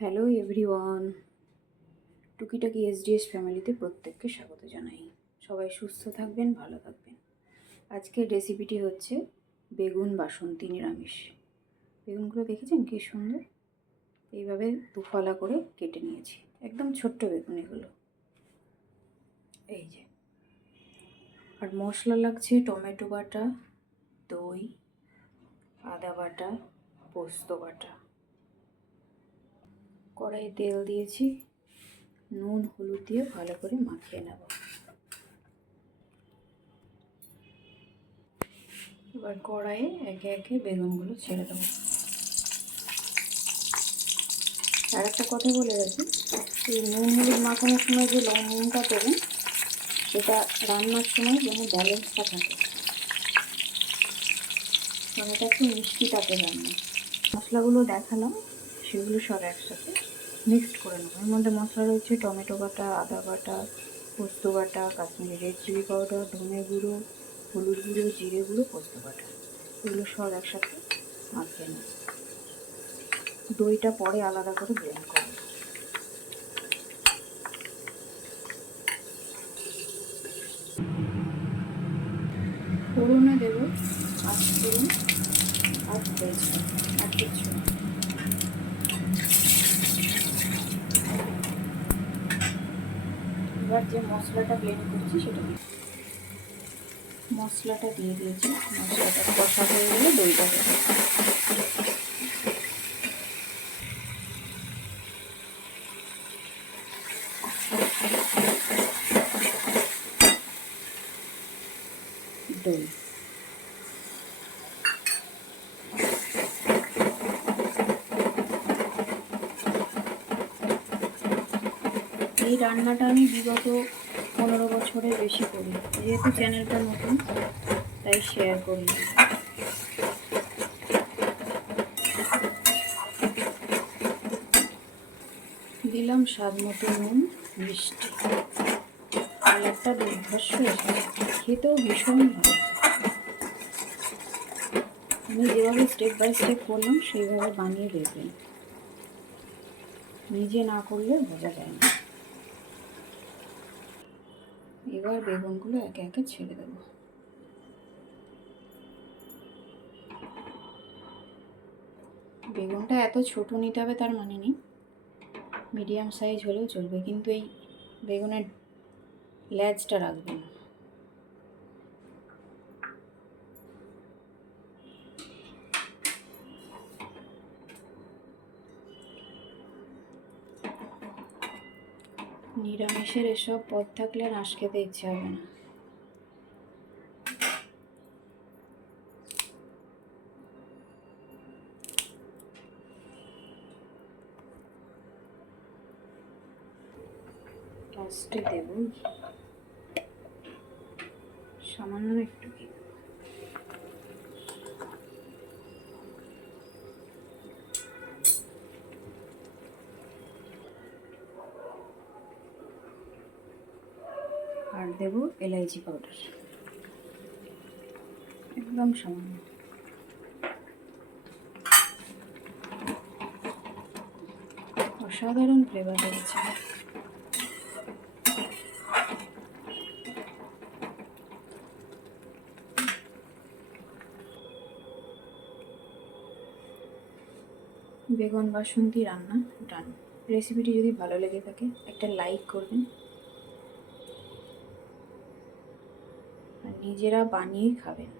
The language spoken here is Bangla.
হ্যালো এভরিওয়ান টুকিটাকি এসডিএস ফ্যামিলিতে প্রত্যেককে স্বাগত জানাই। সবাই সুস্থ থাকবেন, ভালো থাকবেন। আজকের রেসিপিটি হচ্ছে বেগুন বাসন্তী নিরামিষ। বেগুনগুলো দেখেছেন কি সুন্দর? এইভাবে দুফলা করে কেটে নিয়েছি। একদম ছোট্ট বেগুন এগুলো। এই যে। আর মশলা লাগছে টমেটো বাটা, দই, আদা বাটা, পোস্ত বাটা। কড়াইয়ে তেল দিয়েছি, নুন, হলুদ দিয়ে ভালো করে মাখিয়ে নেব। এবার কড়াইয়ে একে একে বেগুনগুলো ছেড়ে দেবো। আর একটা কথা বলে রাখি, এই নুন, হলুদ মাখানোর সময় যে নুনটা দেবেন, সেটা রান্নার সময় যেন ব্যালেন্সটা থাকে। কারণ এটা একটু মিষ্টি টাকে রান্না। মশলাগুলো দেখালাম। সেগুলো সব একসাথে মিক্সড করে নেব। এর মধ্যে মশলা রয়েছে টমেটো বাটা, আদা বাটা, পোস্ত বাটা, কাশ্মীরি রেড চিলি পাউডার ধনে গুঁড়ো, হলুদ গুঁড়ো, জিরে গুঁড়ো, পোস্ত বাটা। এগুলো সব একসাথে মাখিয়ে নেব। দইটা পরে আলাদা করে ব্লেন্ড করব ফোড়নে দেবো আট ফোড়ন তেজপাতা আর কিছু না। এবার যে মশলাটা ব্লেন্ড করছি সেটা দিয়ে মশলাটা দিয়ে দিয়েছি। মশলাটা কষা হয়ে গেলে দইটা দেবো। দই। এই রান্নাটা আমি বিগত পনেরো বছরের বেশি করি। যেহেতু চ্যানেলটা নতুন, তাই শেয়ার করি। দিলাম স্বাদ মতো নুন, মিষ্টি। কালারটা দুর্ধর্ষ খেতেও ভীষণ ভালো। আমি যেভাবে স্টেপ বাই স্টেপ করলাম, সেইভাবে বানিয়ে দেখবেন। নিজে না করলে বোঝা যায় না। এবার বেগুনগুলো একে একে ছেড়ে দেবো। বেগুনটা এত ছোট নিতে হবে তার মানে নেই। মিডিয়াম সাইজ হলেও চলবে, কিন্তু এই বেগুনের ল্যাজটা রাখবেন নিরামিষের এসব পদ থাকলে আর খেতে ইচ্ছে হবে না। দেব। সামান্য একটু ঘি। আর দেব এলাইচি পাউডার। একদম সামান্য। অসাধারণ ফ্লেভার রয়েছে। বেগুন বাসন্তী রান্না ডান রেসিপিটি যদি ভালো লেগে থাকে, একটা লাইক করবেন। নিজেরা বানিয়েই খাবেন।